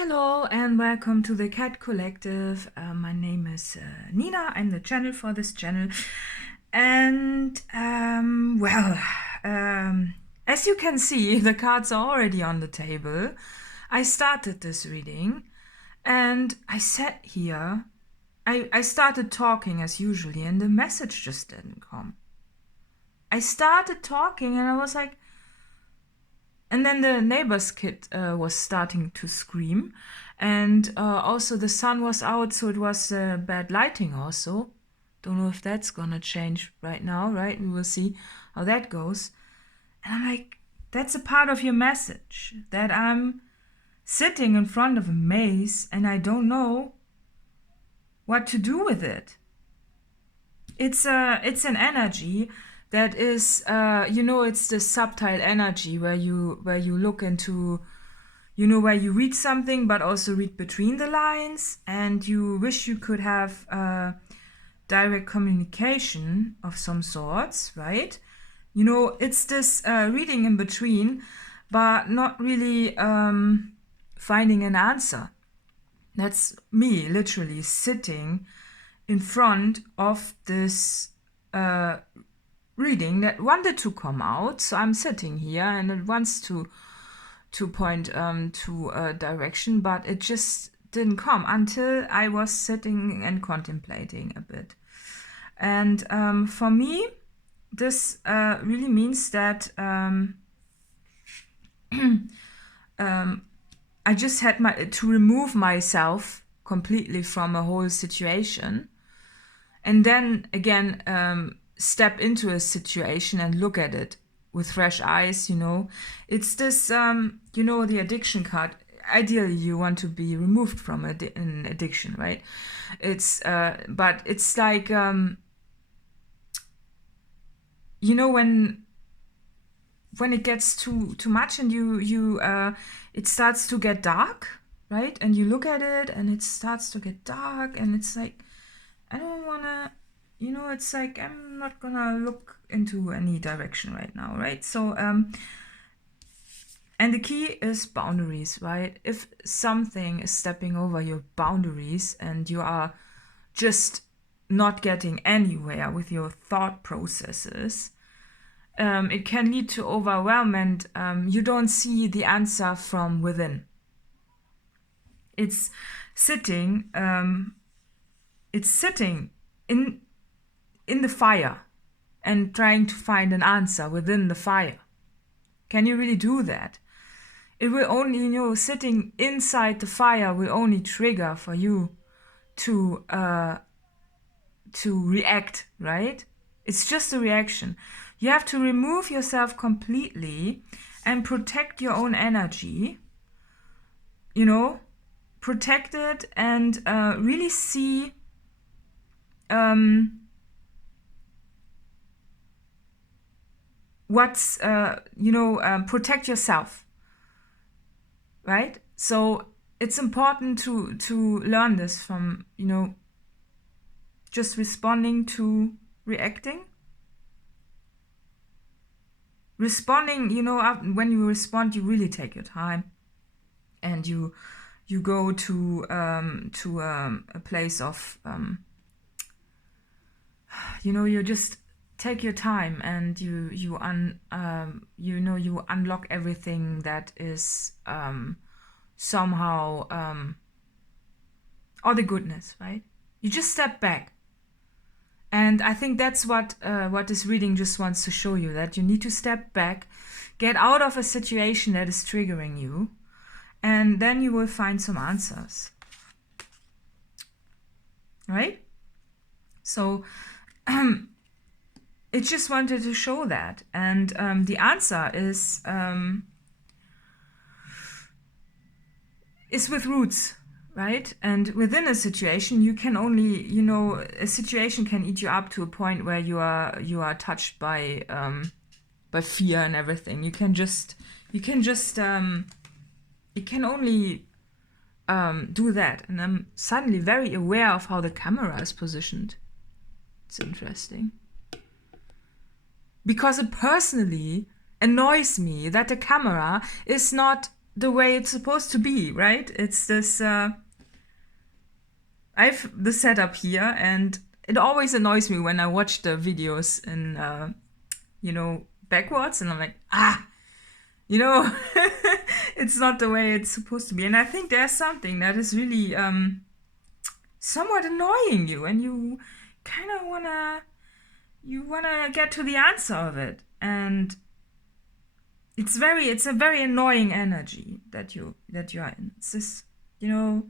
Hello and welcome to the Cat Collective. My name is Nina. I'm the channel for this channel. And, as you can see, the cards are already on the table. I started this reading and I sat here. I started talking as usually and the message just didn't come. I started talking and I was like, and then the neighbor's kid was starting to scream. And also the sun was out, so it was bad lighting also. Don't know if that's gonna change right now, right? We will see how that goes. And I'm like, that's a part of your message. That I'm sitting in front of a maze and I don't know what to do with it. It's an energy that is, it's the subtle energy where you look into, where you read something but also read between the lines, and you wish you could have direct communication of some sorts, right? It's this reading in between, but not really finding an answer. That's me literally sitting in front of this reading that wanted to come out. So I'm sitting here and it wants to point to a direction, but it just didn't come until I was sitting and contemplating a bit. And for me, this really means that I just had to remove myself completely from a whole situation, and then again step into a situation and look at it with fresh eyes. It's this the addiction card. Ideally you want to be removed from an addiction, right? It's but it's like when it gets too much and you it starts to get dark, right? And you look at it and it starts to get dark and it's like, I don't want to, it's like, I'm not gonna look into any direction right now, right? So and the key is boundaries, right? If something is stepping over your boundaries and you are just not getting anywhere with your thought processes, it can lead to overwhelm and you don't see the answer from within. It's sitting in the fire and trying to find an answer within the fire. Can you really do that? It will only, sitting inside the fire will only trigger for you to react, right? It's just a reaction. You have to remove yourself completely and protect your own energy, protect it and really see what's, protect yourself, right? So it's important to learn this from, just responding to reacting. Responding, when you respond, you really take your time, and you go to a place of, you just take your time and you unlock everything that is somehow all the goodness, right? You just step back. And I think that's what this reading just wants to show you, that you need to step back, get out of a situation that is triggering you, and then you will find some answers. Right? So it just wanted to show that. And the answer is with roots. Right? And within a situation, you can only, a situation can eat you up to a point where you are touched by fear and everything. You can only do that. And I'm suddenly very aware of how the camera is positioned. It's interesting. Because it personally annoys me that the camera is not the way it's supposed to be, right? It's this, I've the setup here, and it always annoys me when I watch the videos in, you know, backwards, and I'm like, you know, it's not the way it's supposed to be. And I think there's something that is really somewhat annoying you, and you kind of wanna get to the answer of it. And it's a very annoying energy that you are in. It's this, you know,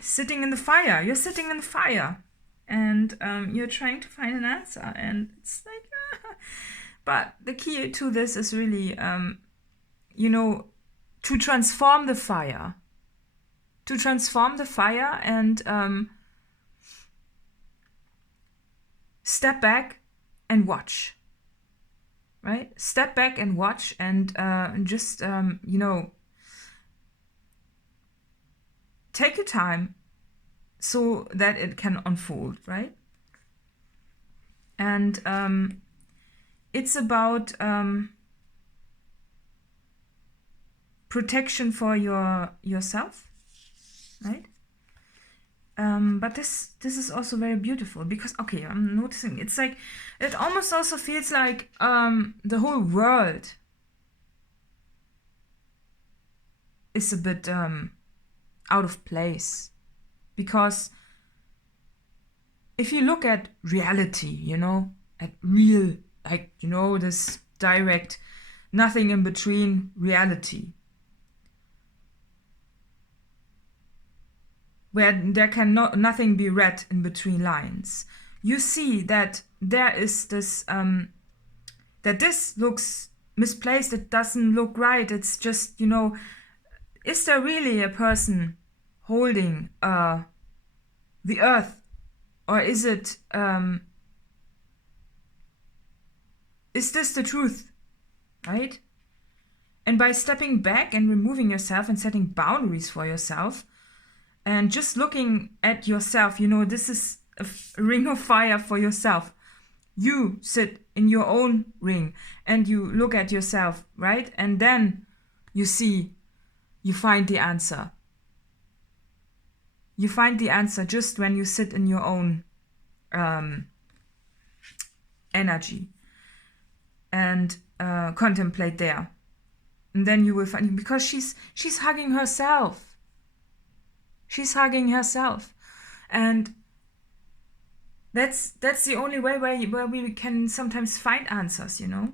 sitting in the fire. You're sitting in the fire, and you're trying to find an answer, and it's like, but the key to this is really, you know, to transform the fire. To transform the fire and step back and watch. Right? Step back and watch, and just, you know, take your time so that it can unfold, right? And it's about protection for yourself, right? But this is also very beautiful because, okay, I'm noticing it's like, it almost also feels like the whole world is a bit out of place. Because if you look at reality, you know, at real, like, you know, this direct, nothing in between reality, where there can nothing be read in between lines, you see that there is this, that this looks misplaced, it doesn't look right. It's just, you know, is there really a person holding the earth, or is it, is this the truth, right? And by stepping back and removing yourself and setting boundaries for yourself, and just looking at yourself, you know, this is a ring of fire for yourself. You sit in your own ring and you look at yourself, right? And then you see, you find the answer. You find the answer just when you sit in your own energy and contemplate there. And then you will find, because she's hugging herself. She's hugging herself. And that's the only way where we can sometimes find answers, you know.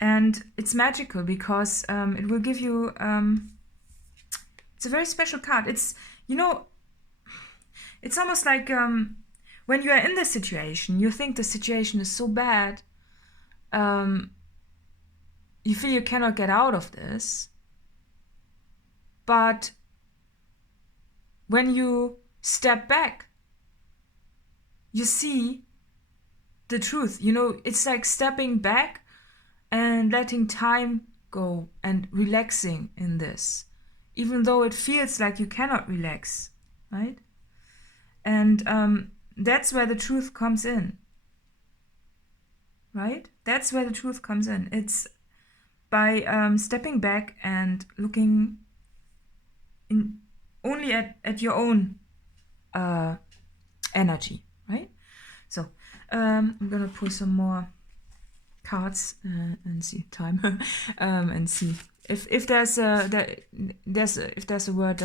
And it's magical because it will give you, it's a very special card. It's, you know, it's almost like when you are in this situation, you think the situation is so bad, you feel you cannot get out of this. But when you step back, you see the truth. You know, it's like stepping back and letting time go and relaxing in this, even though it feels like you cannot relax, right? And that's where the truth comes in, right? That's where the truth comes in. It's by stepping back and looking only at your own energy, right? So I'm gonna pull some more cards and see time and see if there's a word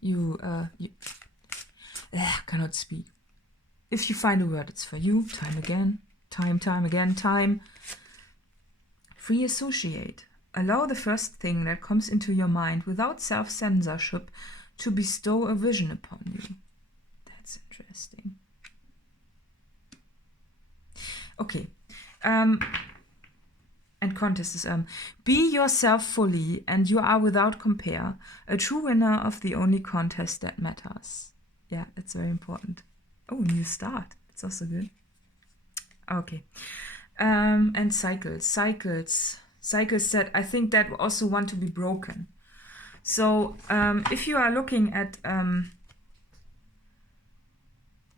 you cannot speak. If you find a word, it's for you. Time again, time. Free associate. Allow the first thing that comes into your mind without self-censorship to bestow a vision upon you. That's interesting. Okay. And contest is be yourself fully and you are without compare, a true winner of the only contest that matters. Yeah, that's very important. Oh, new start. That's also good. Okay. And cycles that I think that also want to be broken. So if you are looking at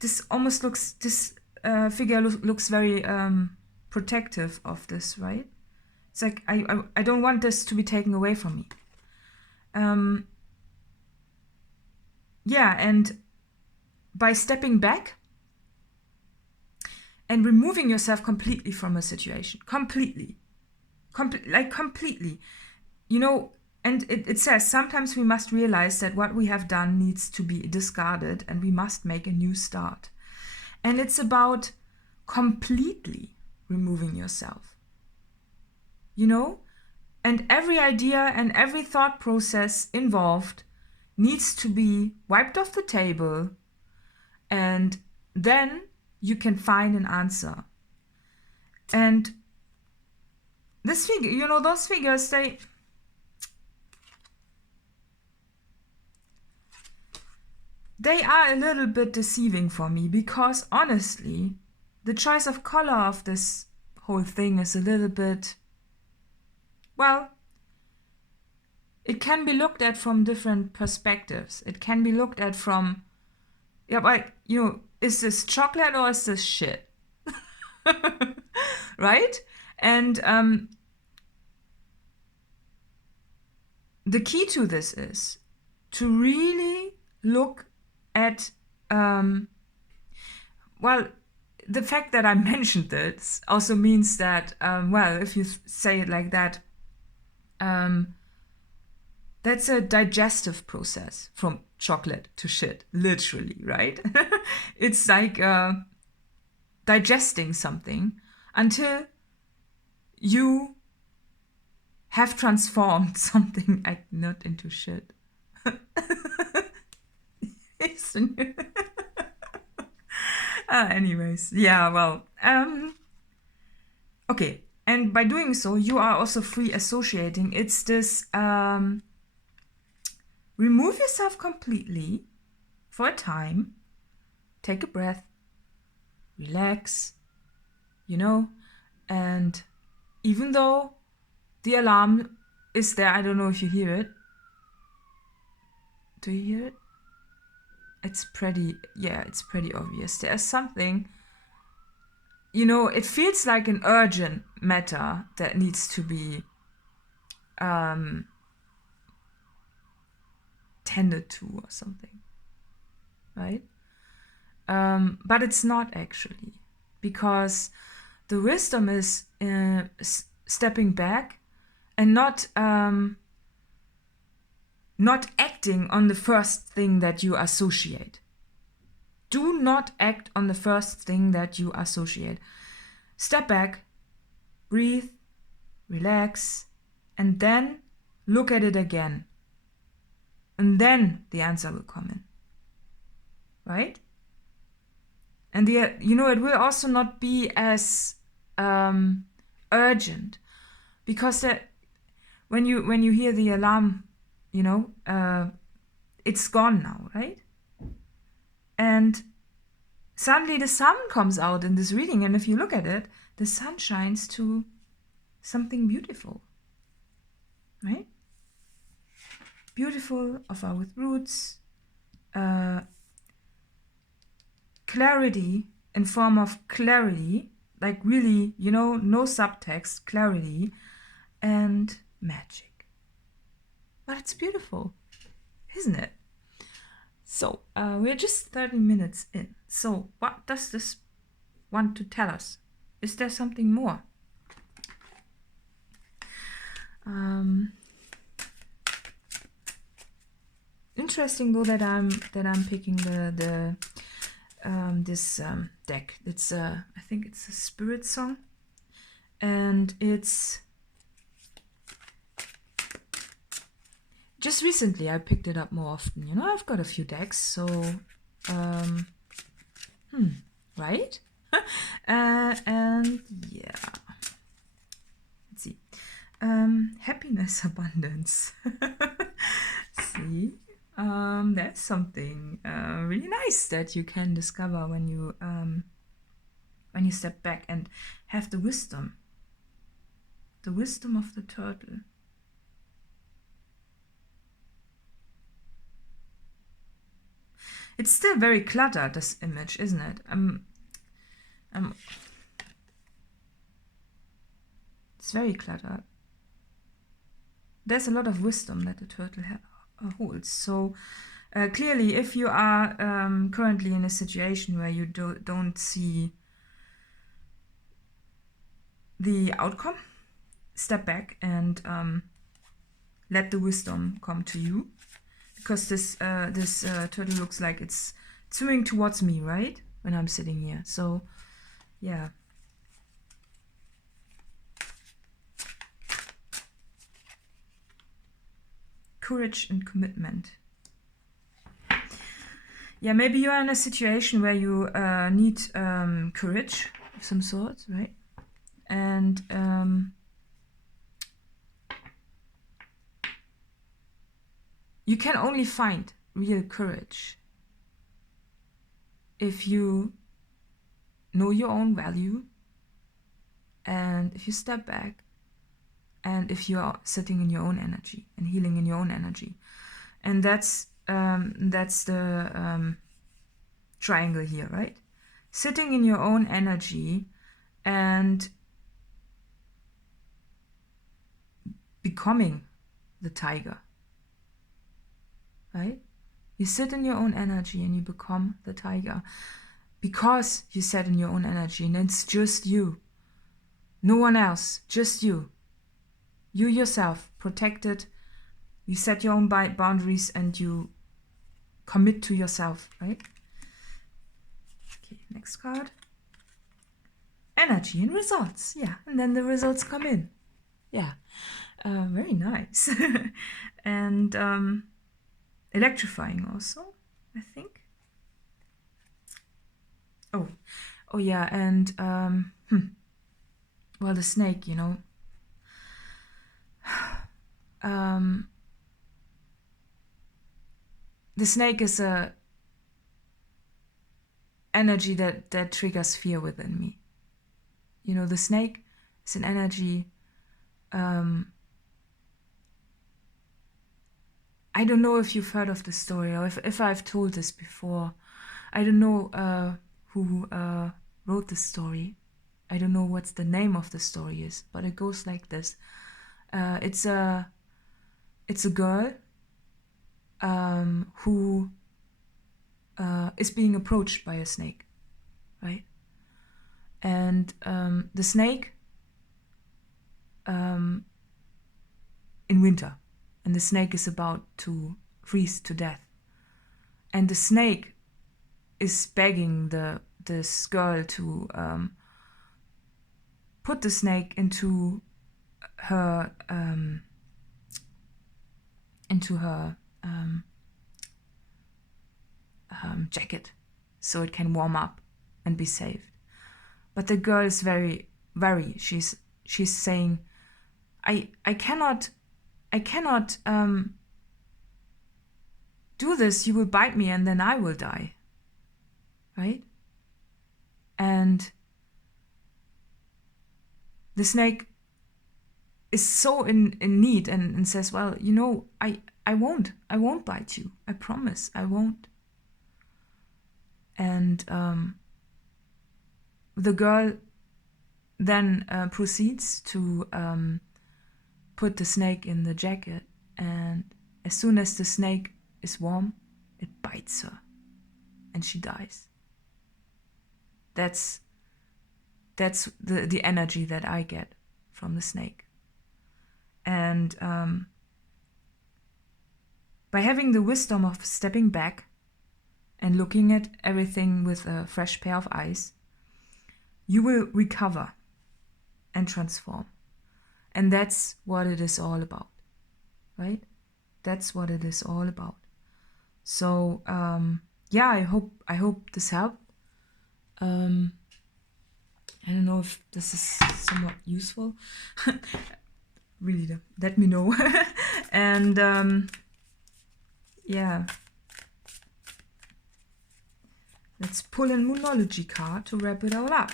this, almost looks, this figure looks very protective of this, right? It's like, I don't want this to be taken away from me. Yeah, and by stepping back and removing yourself completely from a situation, completely, you know, and it says sometimes we must realize that what we have done needs to be discarded and we must make a new start. And it's about completely removing yourself, you know, and every idea and every thought process involved needs to be wiped off the table, and then you can find an answer. And this figure, you know, those figures, they are a little bit deceiving for me, because honestly, the choice of color of this whole thing is a little bit, well, it can be looked at from different perspectives. It can be looked at from, yeah, but, you know, is this chocolate or is this shit? Right? And the key to this is to really look at, well, the fact that I mentioned this also means that, well, if you say it like that, that's a digestive process from chocolate to shit, literally, right? It's like digesting something until you have transformed something not into shit. Anyways, yeah, well, okay. And by doing so, you are also free associating. It's this, remove yourself completely for a time, take a breath, relax, you know, and even though the alarm is there, I don't know if you hear it. Do you hear it? It's pretty, yeah, it's pretty obvious. There's something, you know, it feels like an urgent matter that needs to be tended to or something, right? But it's not actually, because the wisdom is stepping back and not acting on the first thing that you associate. Do not act on the first thing that you associate. Step back, breathe, relax, and then look at it again. And then the answer will come in. Right? And you know, it will also not be as urgent, because when you hear the alarm, you know, it's gone now, right? And suddenly the sun comes out in this reading, and if you look at it, the sun shines to something beautiful, right? Beautiful, with roots, clarity in form of clarity, like really, you know, no subtext, clarity, and magic. But it's beautiful, isn't it? So we're just 30 minutes in. So what does this want to tell us? Is there something more? Interesting though that I'm picking this deck. It's I think it's a spirit song, and it's just recently I picked it up more often. You know, I've got a few decks, so right? And yeah, let's see. Happiness, abundance. See, that's something really nice that you can discover when you step back and have the wisdom of the turtle. It's still very cluttered, this image, isn't it? It's very cluttered. There's a lot of wisdom that the turtle holds. So clearly, if you are currently in a situation where you don't see the outcome, step back and let the wisdom come to you. Because this turtle looks like it's swimming towards me, right? When I'm sitting here. So, yeah. Courage and commitment. Yeah, maybe you are in a situation where you need courage of some sort, right? And you can only find real courage if you know your own value, and if you step back, and if you are sitting in your own energy and healing in your own energy. And that's the triangle here, right? Sitting in your own energy and becoming the tiger, right? You sit in your own energy and you become the tiger because you sat in your own energy, and it's just you, no one else, just you. You yourself, protected. You set your own boundaries and you commit to yourself, right? Okay, next card. Energy and results. Yeah, and then the results come in. Yeah, very nice. And electrifying also, I think. Oh yeah, and well, the snake, you know. The snake is a energy that triggers fear within me. You know, the snake is an energy. I don't know if you've heard of the story or if I've told this before. I don't know who wrote the story. I don't know what the name of the story is, but it goes like this. It's a girl who is being approached by a snake, right? And the snake in winter, and the snake is about to freeze to death, and the snake is begging this girl to put the snake into her jacket so it can warm up and be saved. But the girl is very, very, she's saying, I cannot do this. You will bite me and then I will die, right? And the snake is so in need and says, well, you know, I won't bite you. I promise I won't. And the girl then proceeds to put the snake in the jacket, and as soon as the snake is warm, it bites her and she dies. That's the energy that I get from the snake. And by having the wisdom of stepping back and looking at everything with a fresh pair of eyes, you will recover and transform. And that's what it is all about, right? That's what it is all about. So yeah, I hope this helped. I don't know if this is somewhat useful. Really, let me know. And yeah, let's pull a Moonology card to wrap it all up.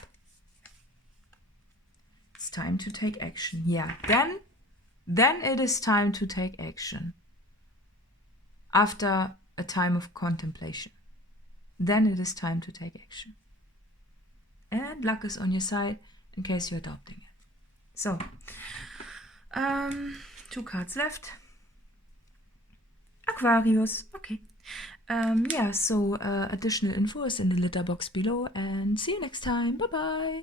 It's time to take action. Yeah, then it is time to take action. After a time of contemplation, then it is time to take action. And luck is on your side in case you're adopting it. So, 2 cards left. Aquarius. Okay. Yeah, so additional info is in the litter box below, and see you next time. Bye bye.